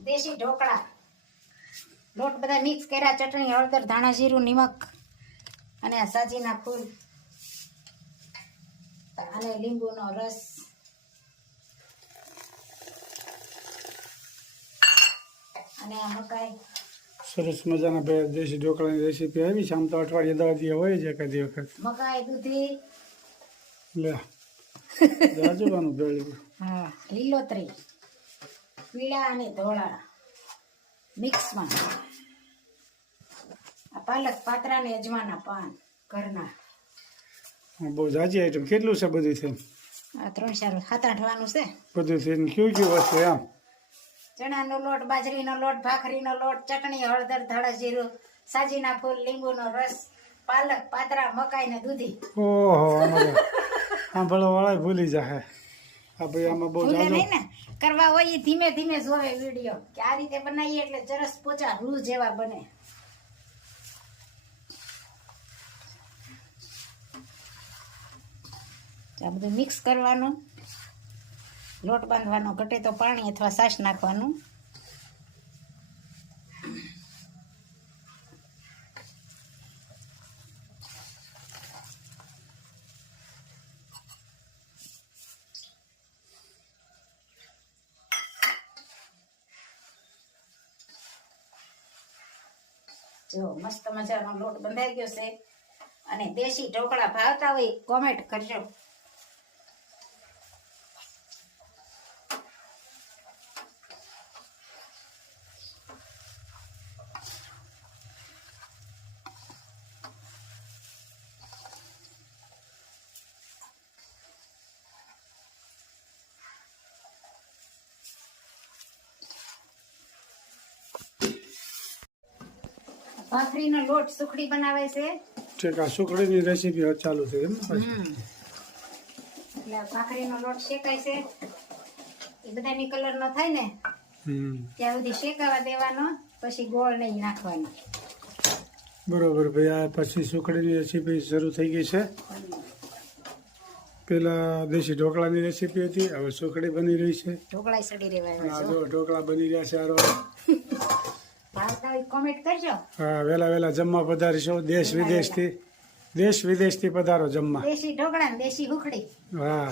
દેશી ઢોકળા. લોટ બધા મિક્સ કર્યા, ચટણી, હળદર, ધાણા જીરું, નિમક અને આ સાજીના ફૂલ અને લીંબુનો રસ. અને આ મકાઈ. સરસ મજાના બે દેશી ઢોકળાની રેસીપી આવી છે. આમ તો અઠવાડિયે 10 દિવસ હોય છે કદી વખત. મકાઈ દૂધી. લે જાજુવાનું ભેળ્યું. હા, લીલોતરી, પીળા અને ધોળા મિક્સમાં. આ પાલક, પાત્રા ને અજમાના પાન ઘરના. બહુ જાજી આઈટમ. કેટલું છે બધું થઈને? આ 3-4 7-8 વાનું છે. બધું થઈને કયું વસ્તુ આમ? ચણાનો લોટ, બાજરીનો લોટ, ભાખરીનો લોટ, ચટણી, હળદર, ધાણા જીરું, સાજીના ફૂલ, લીંબુનો રસ, પાલક, પાત્રા, મકાઈ ને દૂધી. ઓહો, સાંભળવા વાળા ભૂલી જાય. આ ભાઈ આમાં બહુ ભૂલે જાજો. નહીં ને, કરવા હોય એ ધીમે ધીમે જોવે વિડીયો કે આ રીતે બનાવીએ એટલે ચરસ પોચા રૂ જેવા બને. આ બધું મિક્સ કરવાનું. લોટ બાંધવાનો, ઘટે તો પાણી અથવા છાશ નાખવાનું. જો મસ્ત મજાનો લોટ બંધાઈ ગયો છે. અને દેશી ઢોકળા ભાવતા હોય કોમેન્ટ કરજો. ભાખરીનો લોટ સુખડી બનાવે છે. ઠીક, આ સુખડીની રેસીપી ચાલુ છે એમ ને પાછી? એટલે ભાખરીનો લોટ શેકાય છે. એ બધાની કલર નો થાય ને ત્યાં સુધી શેકાવા દેવાનો. પછી ગોળ નહીં નાખવાનો. બરોબર ભાઈ. આ પછી સુખડીની રેસીપી શરૂ થઈ ગઈ છે. પેલા દેશી ઢોકળાની રેસીપી હતી, હવે સુખડી બની રહી છે. ઢોકળા સડી આ રહેવાય. જો ઢોકળા બની રહ્યા છે. ભાવતા હોય કોમેન્ટ કરજો. હા, વેલા જમવા પધારીશું. દેશ વિદેશથી પધારો જમવા. દેશી ઢોકળા ને દેશી ઉખડી. હા,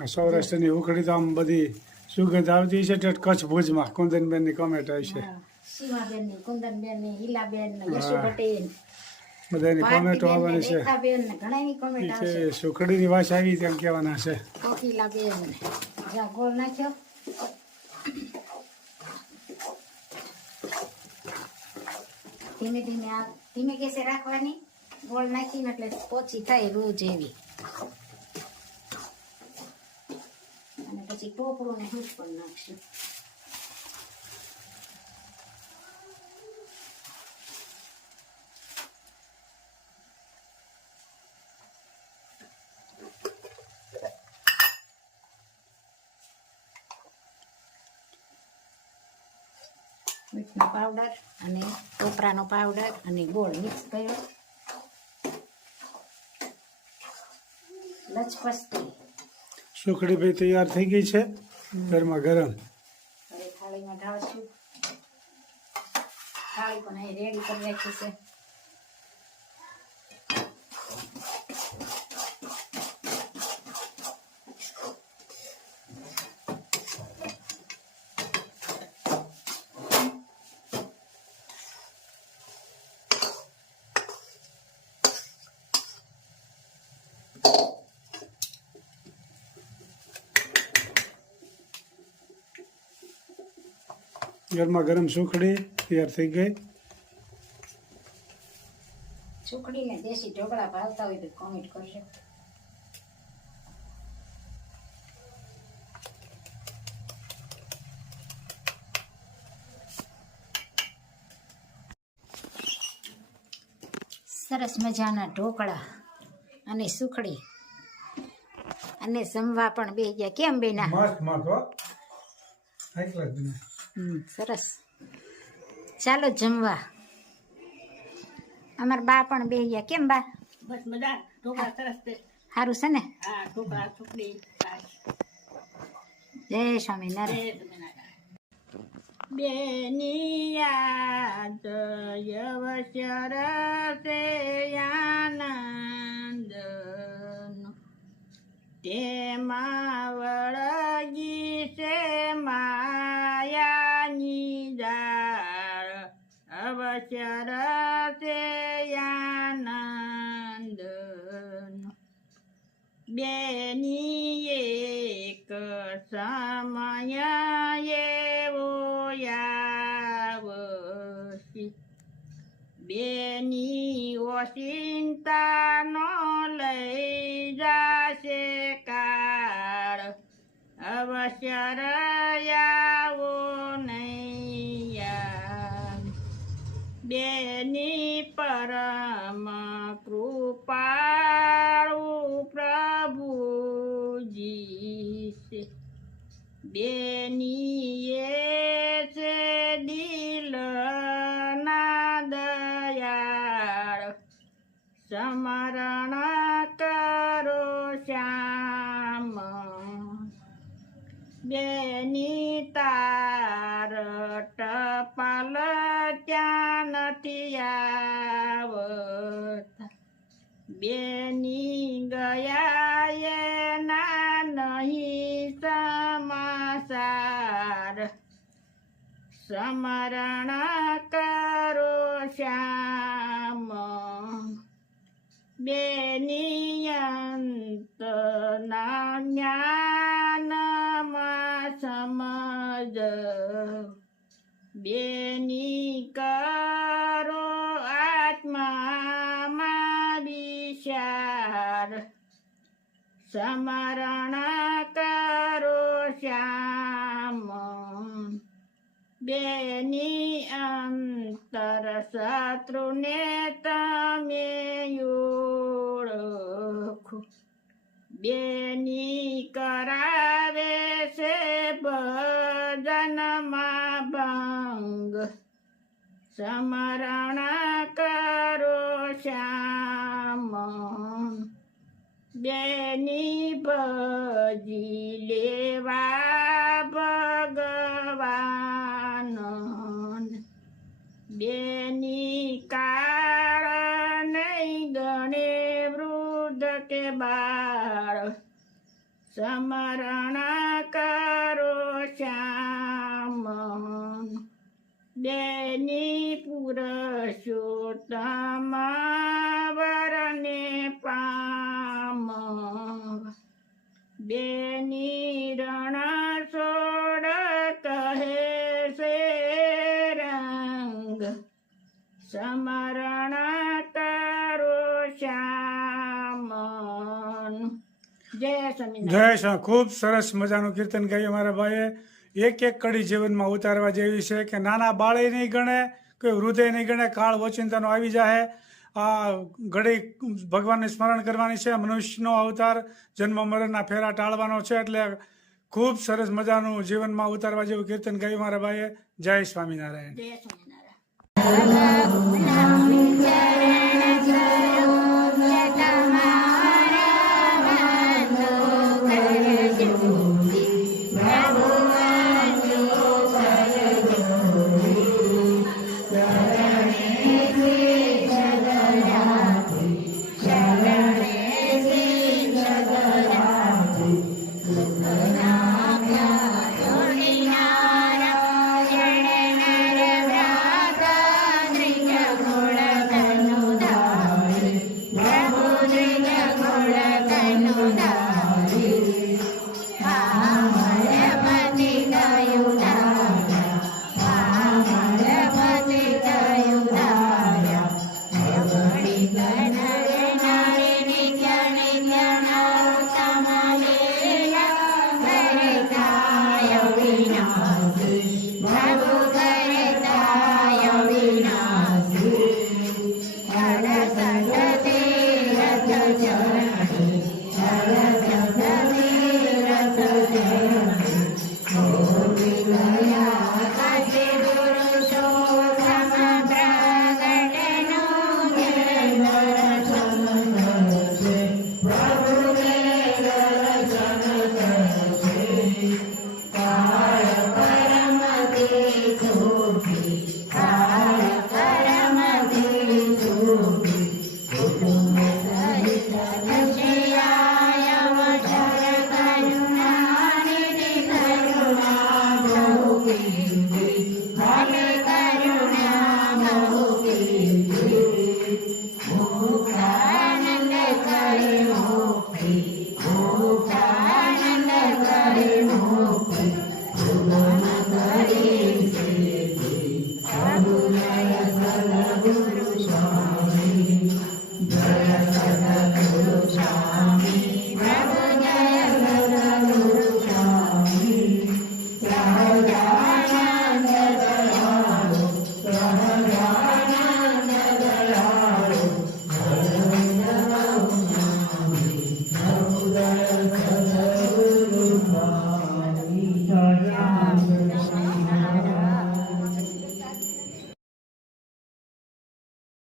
આ સૌરાષ્ટ્રની ઉખડી તો આમ બધી સુગંધ આવતી છે. કચ્છ ભુજમાં કુંદનબેનની કોમેન્ટ આવી છે. સીમાબેન ની, કુંદનબેન ની, હીલાબેન ને, યશુ પટેલ, બધાની કોમેન્ટો આવવાની છે. રેખાબેન ને ઘણાની કોમેન્ટ આવશે. સુખડીની વાત આવી તેમ કહેવાના છે. કોકિલાબેન ને. જા ગોળ નાખ્યો. ધીમે ગેસે રાખવાની. ગોળ નાખીને એટલે પોચી થાય રૂ જેવી. અને પછી ટોપરું ને હૂંચ પણ નાખશું. મીઠનો પાવડર અને ટોપરાનો પાવડર અને ગોળ મિક્સ કર્યો. લચપસતી સુખડી ભાઈ તૈયાર થઈ ગઈ છે. ગરમા ગરમ. હવે થાળીમાં ઢાળશું. થાળી પણ અહીં રેડી કરી રાખી છે. ગરમા ગરમ સુખડી તૈયાર થઈ ગઈ. સુખડી ને દેશી ઢોકળા ભાવતા હોય તો કોમેન્ટ કરજો. સરસ મજાના ઢોકળા અને સુખડી અને જમવા પણ બે ગયા. કેમ બેના? સરસ. ચાલો જમવા. અમાર બા પણ બે ગયા. કેમ બા? બસ મજા. ઢોકળા સરસ છે. સારું છે ને? હા, ઢોકળા સુખડી. જય સ્વામિનારાયણ. બેની યાદ અવશ્ય રસે આનંદનો તેમાં વળગી છે માયાની જાળ અવશ્ય રસે આનંદનો બેની એક સમય એવો આવશે બેની ઓચિંતાનો લઈ જશે કાળ અવશ્ય રહ્યાવો નહીં બેની પરમ કૃપાળુ પ્રભુજી છે બેની એ છે દિલના દયાળ સ્મરણ કરો શ્યામ બેની તાર ટપાલ ત્યાં નથી આવતા બેની ગયા એના નહીં સમાચાર સ્મરણ કરો શ્યામ બેની અંતના જ્ઞાનમાં સમજ બેની કરો આત્મામાં વિચાર સ્મરણ કરો શ્યામ બેની અંતર શત્રુને તમે ઓળખો બેની કરાવે છે ભજનમાં ભંગ સ્મરણ કરો શ્યામ બેની ભજી લેવા ભગવાન બેની કાળ નહીં ગણે વૃદ્ધ કે બાળ સ્મરણ કરો શ્યામ બેની પુરુષોત્તમ વરને પામ બેની રણ છોડ કહે છે રંગ સ્મરણ કરો શ્યામ જય સ્વામિનારાયણ. જય શ્રી ખૂબ સરસ મજાનું કીર્તન ગાયું મારા ભાઈએ. એક એક કડી જીવનમાં ઉતારવા જેવી છે કે નાના બાળે નહીં ગણે, કોઈ હૃદય નહીં ગણે, કાળ ઓચિંતાનો આવી જાય. આ ઘડી ભગવાનને સ્મરણ કરવાની છે. મનુષ્યનો અવતાર જન્મ મરણના ફેરા ટાળવાનો છે. એટલે ખૂબ સરસ મજાનું જીવનમાં ઉતારવા જેવું કીર્તન ગાયું મારા ભાઈએ. જય સ્વામિનારાયણ. જય સ્વામિનારાયણ. શરણ સ્વામી